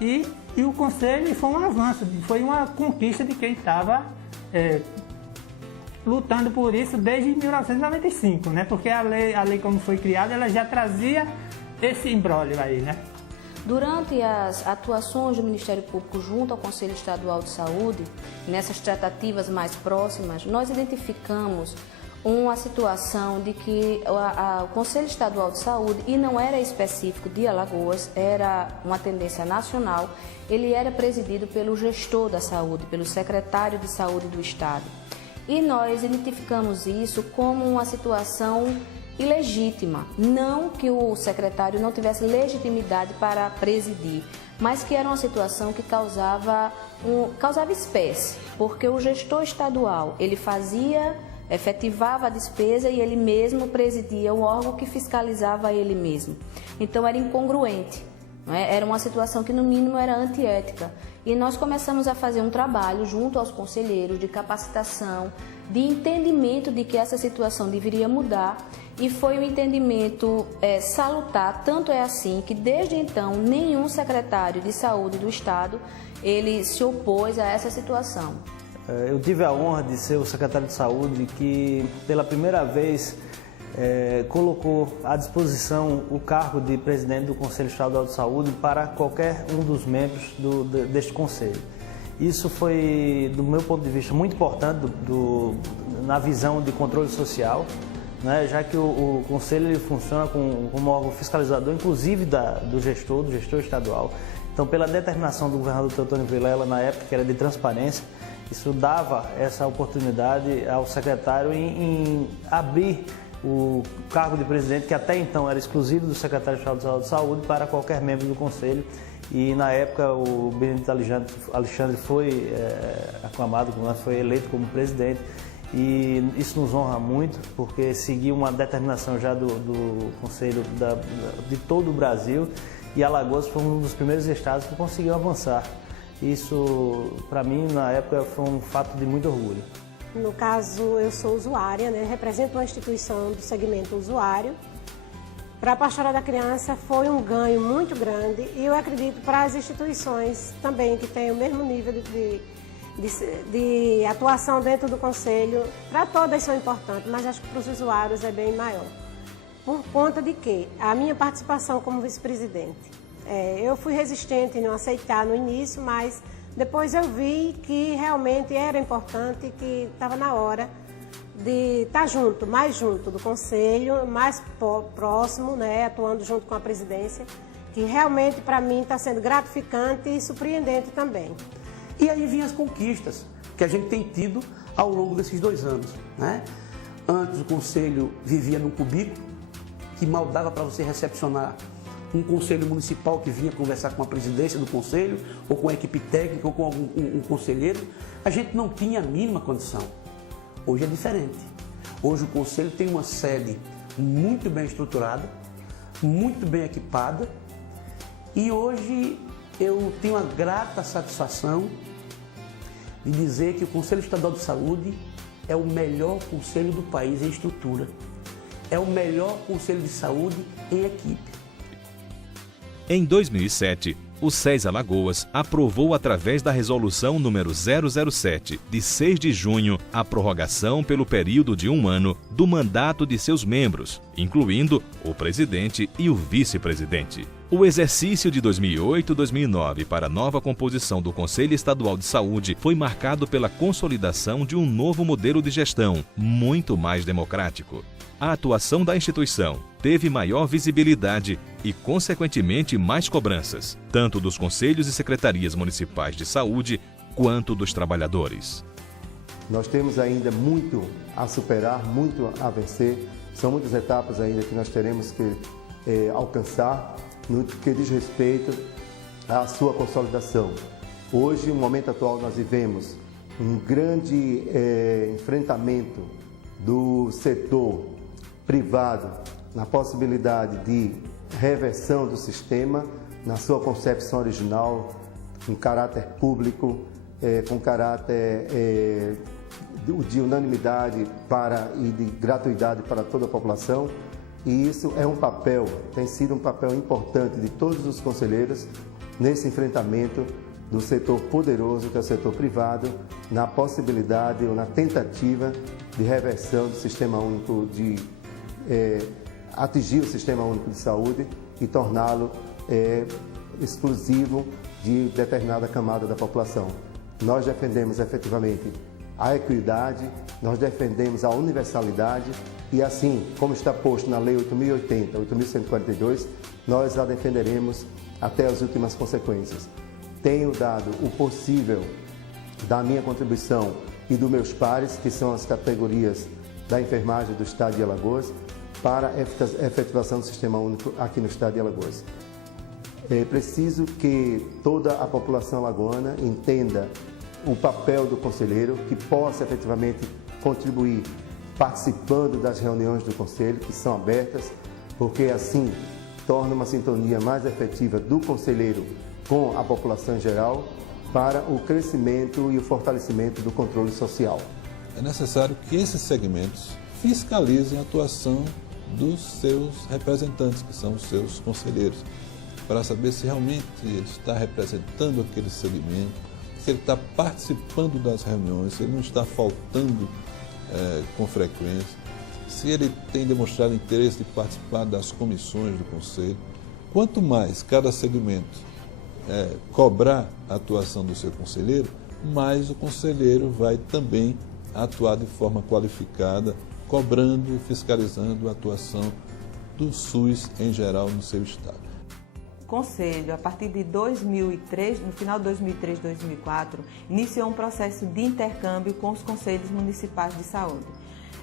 e o Conselho foi um avanço, foi uma conquista de quem estava lutando por isso desde 1995, né? Porque a lei como foi criada, ela já trazia esse imbróglio aí, né? Durante as atuações do Ministério Público junto ao Conselho Estadual de Saúde, nessas tratativas mais próximas, nós identificamos uma situação de que o Conselho Estadual de Saúde, e não era específico de Alagoas, era uma tendência nacional, ele era presidido pelo gestor da saúde, pelo secretário de saúde do Estado. E nós identificamos isso como uma situação ilegítima, não que o secretário não tivesse legitimidade para presidir, mas que era uma situação que causava espécie, porque o gestor estadual, ele efetivava a despesa e ele mesmo presidia o órgão que fiscalizava ele mesmo. Então era incongruente, não é? Era uma situação que no mínimo era antiética. E nós começamos a fazer um trabalho junto aos conselheiros de capacitação, de entendimento de que essa situação deveria mudar, e foi um entendimento salutar. Tanto é assim que desde então nenhum secretário de saúde do Estado ele se opôs a essa situação. Eu tive a honra de ser o secretário de saúde que pela primeira vez colocou à disposição o cargo de presidente do Conselho Estadual de Saúde para qualquer um dos membros deste conselho. Isso foi, do meu ponto de vista, muito importante na visão de controle social, né, já que o conselho ele funciona como órgão fiscalizador, inclusive do gestor estadual. Então, pela determinação do governador Teotônio Vilela, na época, que era de transparência, isso dava essa oportunidade ao secretário em abrir o cargo de presidente, que até então era exclusivo do secretário estadual de saúde, para qualquer membro do conselho. E na época o Benedito Alexandre foi aclamado, foi eleito como presidente, e isso nos honra muito, porque seguiu uma determinação já do conselho de todo o Brasil, e Alagoas foi um dos primeiros estados que conseguiu avançar. Isso, para mim, na época, foi um fato de muito orgulho. No caso, eu sou usuária, né? Represento uma instituição do segmento usuário. Para a Pastoral da Criança foi um ganho muito grande, e eu acredito para as instituições também que têm o mesmo nível de atuação dentro do Conselho. Para todas são importantes, mas acho que para os usuários é bem maior. Por conta de que a minha participação como vice-presidente, eu fui resistente em não aceitar no início, mas depois eu vi que realmente era importante, que estava na hora de estar mais junto do Conselho, mais próximo, né, atuando junto com a presidência, que realmente para mim está sendo gratificante e surpreendente também. E aí vinham as conquistas que a gente tem tido ao longo desses 2 anos, né? Antes o Conselho vivia num cubículo que mal dava para você recepcionar um conselho municipal que vinha conversar com a presidência do conselho, ou com a equipe técnica, ou com um conselheiro. A gente não tinha a mínima condição. Hoje é diferente. Hoje o conselho tem uma sede muito bem estruturada, muito bem equipada, e hoje eu tenho a grata satisfação de dizer que o Conselho Estadual de Saúde é o melhor conselho do país em estrutura. É o melhor conselho de saúde em equipe. Em 2007, o SES Alagoas aprovou, através da Resolução número 007, de 6 de junho, a prorrogação pelo período de 1 ano do mandato de seus membros, incluindo o presidente e o vice-presidente. O exercício de 2008-2009 para a nova composição do Conselho Estadual de Saúde foi marcado pela consolidação de um novo modelo de gestão, muito mais democrático. A atuação da instituição teve maior visibilidade e, consequentemente, mais cobranças, tanto dos conselhos e secretarias municipais de saúde, quanto dos trabalhadores. Nós temos ainda muito a superar, muito a vencer. São muitas etapas ainda que nós teremos que alcançar no que diz respeito à sua consolidação. Hoje, no momento atual, nós vivemos um grande enfrentamento do setor privado na possibilidade de reversão do sistema na sua concepção original, com caráter público, com caráter de unanimidade e de gratuidade para toda a população. E isso é tem sido um papel importante de todos os conselheiros nesse enfrentamento do setor poderoso, que é o setor privado, na possibilidade ou na tentativa de reversão do Sistema Único atingir o Sistema Único de Saúde e torná-lo exclusivo de determinada camada da população. Nós defendemos efetivamente a equidade, nós defendemos a universalidade e assim, como está posto na Lei 8.080, 8.142, nós a defenderemos até as últimas consequências. Tenho dado o possível da minha contribuição e dos meus pares, que são as categorias da enfermagem do Estado de Alagoas, para a efetivação do Sistema Único aqui no Estado de Alagoas. É preciso que toda a população alagoana entenda o papel do conselheiro, que possa efetivamente contribuir participando das reuniões do Conselho, que são abertas, porque assim torna uma sintonia mais efetiva do conselheiro com a população em geral para o crescimento e o fortalecimento do controle social. É necessário que esses segmentos fiscalizem a atuação dos seus representantes, que são os seus conselheiros, para saber se realmente ele está representando aquele segmento, se ele está participando das reuniões, se ele não está faltando com frequência, se ele tem demonstrado interesse de participar das comissões do Conselho. Quanto mais cada segmento cobrar a atuação do seu conselheiro, mais o conselheiro vai também atuar de forma qualificada, cobrando e fiscalizando a atuação do SUS em geral no seu estado. O Conselho, a partir de 2003, no final de 2003, 2004, iniciou um processo de intercâmbio com os Conselhos Municipais de Saúde.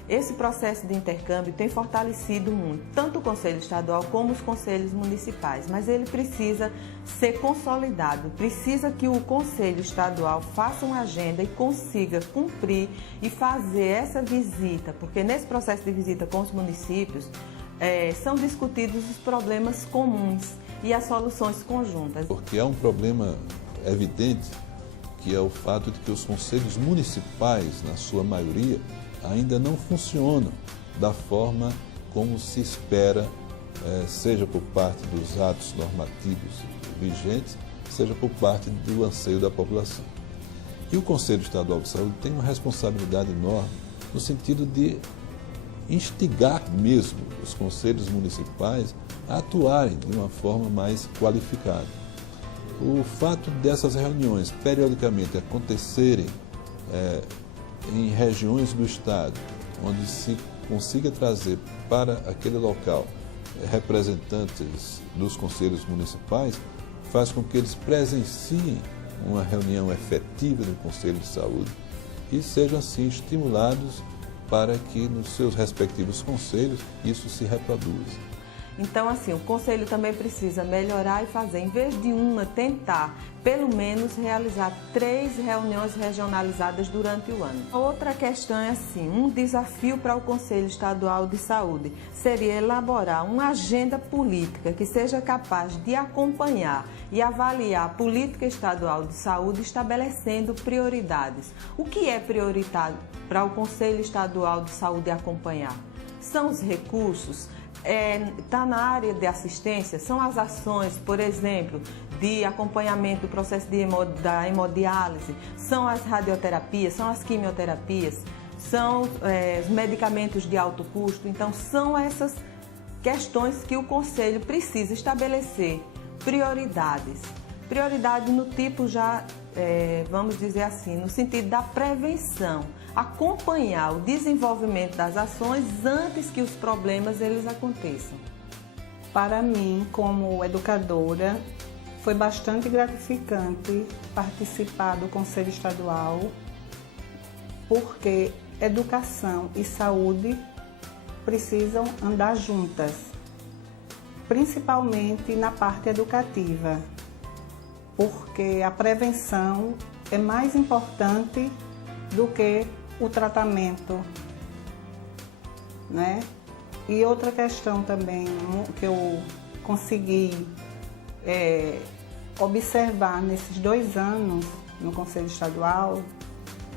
Esse processo de intercâmbio tem fortalecido muito, tanto o Conselho Estadual como os Conselhos Municipais, mas ele precisa ser consolidado, precisa que o Conselho Estadual faça uma agenda e consiga cumprir e fazer essa visita, porque nesse processo de visita com os municípios são discutidos os problemas comuns e as soluções conjuntas. Porque há um problema evidente, que é o fato de que os conselhos municipais, na sua maioria, ainda não funcionam da forma como se espera, seja por parte dos atos normativos vigentes, seja por parte do anseio da população. E o Conselho Estadual de Saúde tem uma responsabilidade enorme no sentido de instigar mesmo os conselhos municipais a atuarem de uma forma mais qualificada. O fato dessas reuniões periodicamente acontecerem em regiões do Estado, onde se consiga trazer para aquele local representantes dos conselhos municipais, faz com que eles presenciem uma reunião efetiva do Conselho de Saúde e sejam assim estimulados para que nos seus respectivos conselhos isso se reproduza. Então, assim, o Conselho também precisa melhorar e fazer, em vez de tentar, pelo menos, realizar 3 reuniões regionalizadas durante o ano. Outra questão é assim, um desafio para o Conselho Estadual de Saúde seria elaborar uma agenda política que seja capaz de acompanhar e avaliar a política estadual de saúde, estabelecendo prioridades. O que é prioritário para o Conselho Estadual de Saúde acompanhar? São os recursos? Está na área de assistência, são as ações, por exemplo, de acompanhamento do processo da hemodiálise, são as radioterapias, são as quimioterapias, são os medicamentos de alto custo. Então, são essas questões que o Conselho precisa estabelecer prioridades. Prioridade no tipo já, vamos dizer assim, no sentido da prevenção. Acompanhar o desenvolvimento das ações antes que os problemas eles aconteçam. Para mim, como educadora, foi bastante gratificante participar do Conselho Estadual, porque educação e saúde precisam andar juntas, principalmente na parte educativa, porque a prevenção é mais importante do que o tratamento, né? E outra questão também que eu consegui observar nesses 2 anos no Conselho Estadual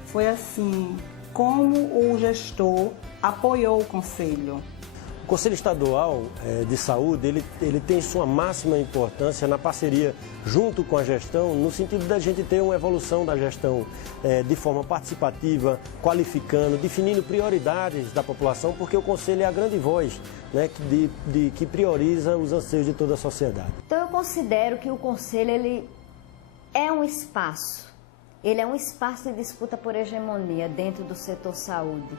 foi assim, como o gestor apoiou o Conselho. O Conselho Estadual de Saúde, ele tem sua máxima importância na parceria junto com a gestão, no sentido da gente ter uma evolução da gestão de forma participativa, qualificando, definindo prioridades da população, porque o Conselho é a grande voz, né, que prioriza os anseios de toda a sociedade. Então eu considero que o Conselho ele é um espaço, ele é um espaço de disputa por hegemonia dentro do setor saúde.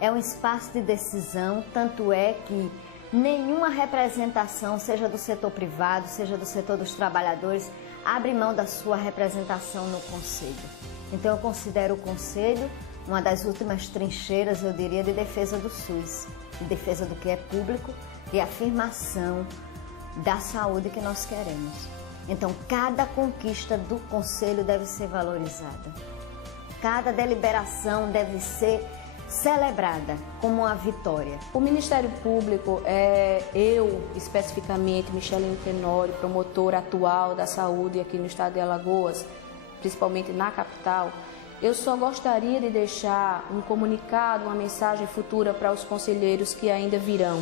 É um espaço de decisão, tanto é que nenhuma representação, seja do setor privado, seja do setor dos trabalhadores, abre mão da sua representação no Conselho. Então eu considero o Conselho uma das últimas trincheiras, eu diria, de defesa do SUS, de defesa do que é público e afirmação da saúde que nós queremos. Então cada conquista do Conselho deve ser valorizada. Cada deliberação deve ser celebrada como uma vitória. O Ministério Público, eu especificamente, Micheline Tenório, promotora atual da saúde aqui no estado de Alagoas, principalmente na capital, eu só gostaria de deixar um comunicado, uma mensagem futura para os conselheiros que ainda virão,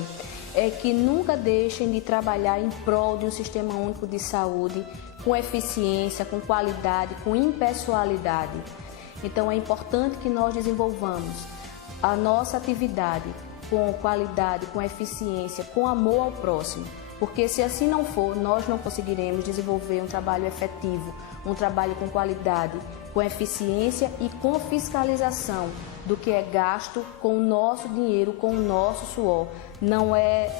é que nunca deixem de trabalhar em prol de um sistema único de saúde com eficiência, com qualidade, com impessoalidade. Então é importante que nós desenvolvamos a nossa atividade com qualidade, com eficiência, com amor ao próximo, porque se assim não for, nós não conseguiremos desenvolver um trabalho efetivo, um trabalho com qualidade, com eficiência e com fiscalização do que é gasto com o nosso dinheiro, com o nosso suor. Não é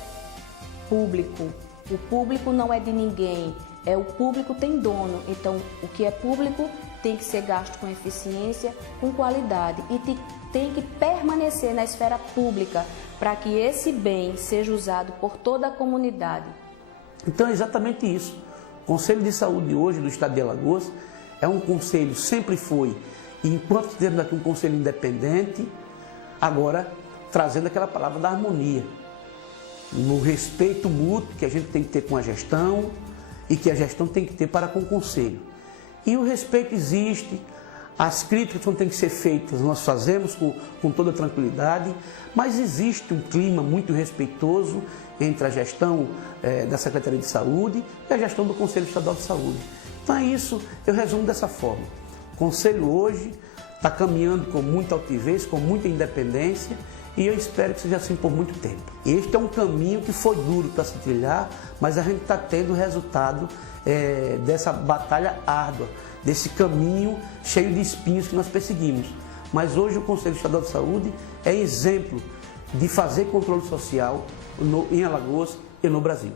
público, o público não é de ninguém, o público tem dono, então o que é público tem que ser gasto com eficiência, com qualidade e tem que permanecer na esfera pública para que esse bem seja usado por toda a comunidade. Então é exatamente isso. O Conselho de Saúde hoje do estado de Alagoas é um conselho, sempre foi, e enquanto temos aqui um conselho independente, agora trazendo aquela palavra da harmonia, no respeito mútuo que a gente tem que ter com a gestão e que a gestão tem que ter para com o conselho. E o respeito existe, as críticas não têm que ser feitas, nós fazemos com toda tranquilidade, mas existe um clima muito respeitoso entre a gestão da Secretaria de Saúde e a gestão do Conselho Estadual de Saúde. Então é isso, eu resumo dessa forma. O Conselho hoje está caminhando com muita altivez, com muita independência e eu espero que seja assim por muito tempo. Este é um caminho que foi duro para se trilhar, mas a gente está tendo o resultado dessa batalha árdua, desse caminho cheio de espinhos que nós perseguimos. Mas hoje o Conselho Estadual de Saúde é exemplo de fazer controle social em Alagoas e no Brasil.